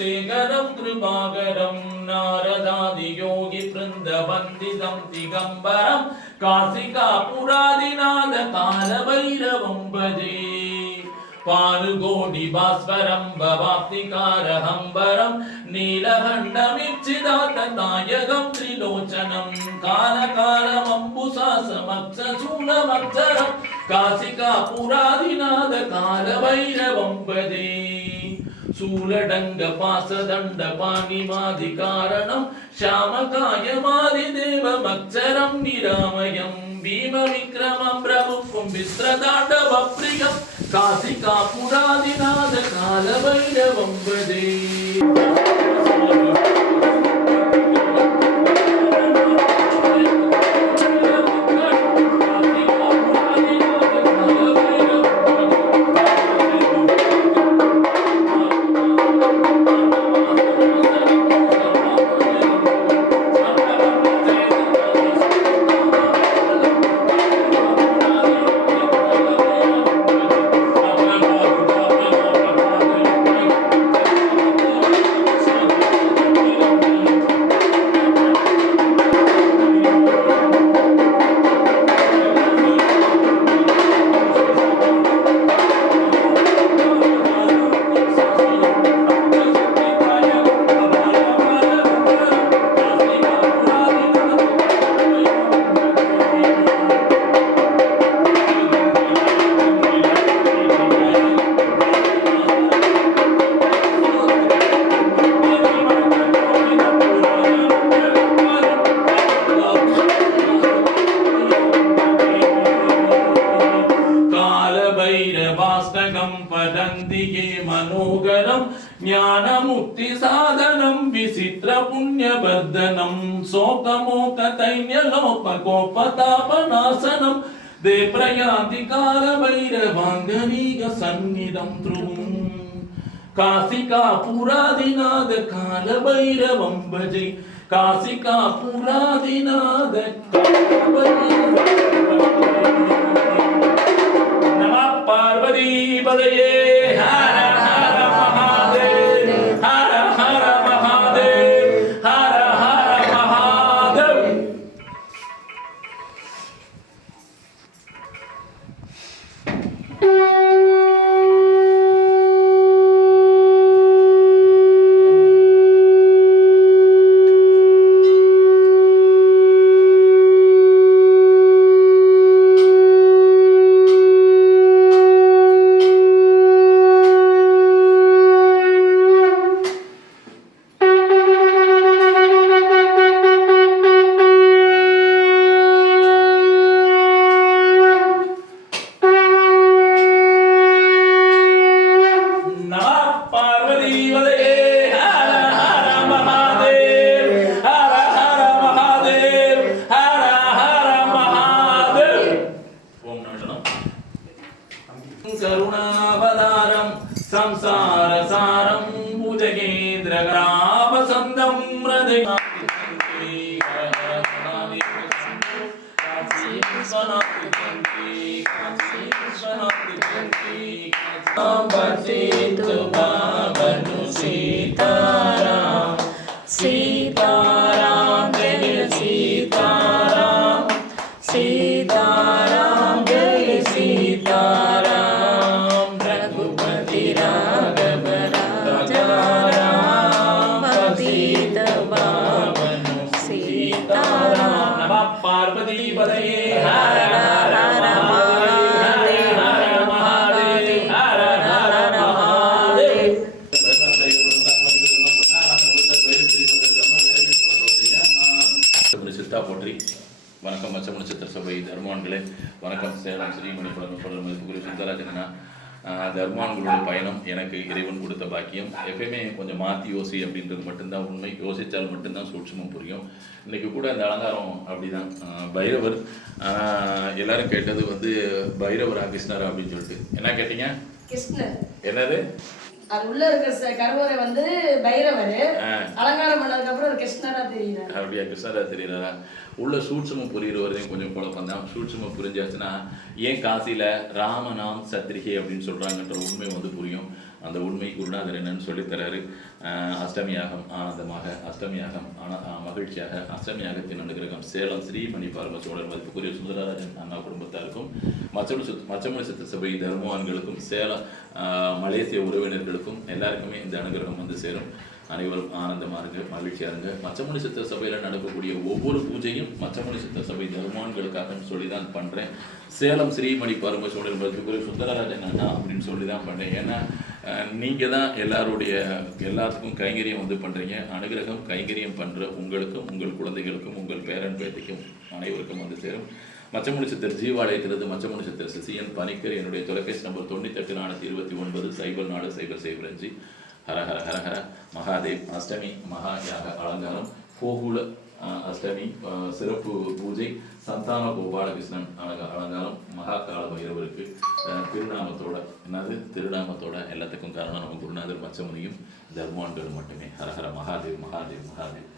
चन्द्रशेखरं कृपाकरं नारदादियोगि वृन्दवन्दितं दिगम्बरं काशिकापुरादिनाथ कालभैरवं भजे पानुगोडि भास्वरं भवाप्तिकारहम्बरं नीलखण्डमिच्छिदाततायकं त्रिलोचनं कालकालमम्बुसासमक्षशूलमक्षरं काशिकापुरादिनाथ कालभैरवं भजे சூலடங்க பாசதண்ட பாணிமாதி காரணம் ஷாமகாயமாதி தேவம் அக்ஷரம் நிராமயம் பீம விக்ரமம் பிரபுக்கும் விஸ்ரதாண்டவ பிரியம் காசிகா புராதிநாத காலபைரவம் നന്ദിയേ മനോഹരം ജ്ഞാനമുക്തി സാധനം വിചിത്ര പുണ്യവർദ്ധനം ശോകമോകതൈന്യലോപകോപതാപനാശനം ദേപ്രയാതികാല ഭൈരവാംഗനീക സന്നിധം ധ്രുവും കാസികാ പുരാതിനാഥ കാല ഭൈരവം ഭജി കാസികാ പുരാതിനാഥ കാല ഭൈരവം നമ പാർവതീപതയേ கருணாவதாரம் சம்சாரசாரம் புஜகேந்திரகராவசந்தம் சீதாராம் சீதா வணக்கம் மச்சமணி சித்திர சபை தர்மான்களே. வணக்கம் சேலம் ஸ்ரீமணி சொல்ற மதிப்புக்குரிய சுந்தராஜனா தர்மான்களுடைய பயணம் எனக்கு இறைவன் கொடுத்த பாக்கியம். எப்பயுமே கொஞ்சம் மாற்றி யோசி அப்படின்றது மட்டும்தான் உண்மை. யோசித்தால் மட்டும்தான் சூட்சமும் புரியும். இன்னைக்கு கூட அந்த அலங்காரம் அப்படிதான். பைரவர். எல்லாரும் கேட்டது வந்து பைரவரா கிருஷ்ணரா அப்படின்னு சொல்லிட்டு. என்ன கேட்டீங்க? என்னது? அது உள்ள இருக்கிற கருவறை வந்து பைரவர். அலங்காரம் பண்ணதுக்கு அப்புறம் கிருஷ்ணரா தெரியுறாரு. அப்படியா கிருஷ்ணரா தெரியுறா உள்ள சூட்சமம் புரியுற வரையும் கொஞ்சம் குழப்பம் தான். சூட்சமம் புரிஞ்சாச்சுன்னா ஏன் காசியில ராமநாம் சத்திரிகை அப்படின்னு சொல்றாங்கன்ற உண்மை வந்து புரியும். அந்த உண்மை குருநாதர் என்னன்னு சொல்லித்தராரு அஷ்டமியாகம் ஆனந்தமாக அஷ்டமியாகம் ஆன மகிழ்ச்சியாக அஷ்டமியாகத்தின் அனுகிரகம் சேலம் ஸ்ரீமணி பரமசோழர் மதிப்புக்குரிய சுந்தரராஜன் அண்ணா குடும்பத்தாருக்கும் மச்சமொழி சுத் மச்சமணி சித்த சபை தர்மவான்களுக்கும் சேலம் மலேசிய உறவினர்களுக்கும் எல்லாருக்குமே இந்த அனுகிரகம் வந்து சேரும். அனைவரும் ஆனந்தமாக இருங்க மகிழ்ச்சியாக இருங்க. மச்சமொழி சித்த சபையில் நடக்கக்கூடிய ஒவ்வொரு பூஜையும் மச்சமொழி சித்த சபை தர்மான்களுக்காக சொல்லி தான் பண்ணுறேன் சேலம் ஸ்ரீமணி பரமசோழர் மதிப்புக்குரிய சுந்தரராஜன் அண்ணா அப்படின்னு சொல்லி தான் பண்ணுறேன் ஏன்னா நீங்கள் தான் எல்லாருடைய எல்லாத்துக்கும் கைங்கரியம் வந்து பண்ணுறீங்க அனுகிரகம் கைங்கரியம் பண்ணுற உங்களுக்கும் உங்கள் குழந்தைகளுக்கும் உங்கள் பேரன் பேத்திக்கும் அனைவருக்கும் வந்து சேரும். மச்சமுனி சித்தர் ஜீவாலயத்திலிருந்து மச்சமுனி சித்தர் சிசியன் பணிக்கர் என்னுடைய தொலைபேசி நம்பர் தொண்ணூத்தெட்டு நானூற்றி இருபத்தி ஒன்பது சைபர் நாடு சைபர் சைபர் அஞ்சு. ஹர ஹர ஹர ஹர. மகாதேவ் அஷ்டமி மகா யாக அலங்காரம். கோகுல அஷ்டமி சிறப்பு பூஜை. சந்தான கோபாலகிருஷ்ணன் அலங்க அலங்காரம். மகா கால பைரவருக்கு திருநாமத்தோட என்னது? திருநாமத்தோட எல்லாத்துக்கும் காரணம் நம்ம குருநாதர் மச்சமுனியும் தர்மான்களும் மட்டுமே. ஹரஹர மகாதேவ் மகாதேவ் மகாதேவ்.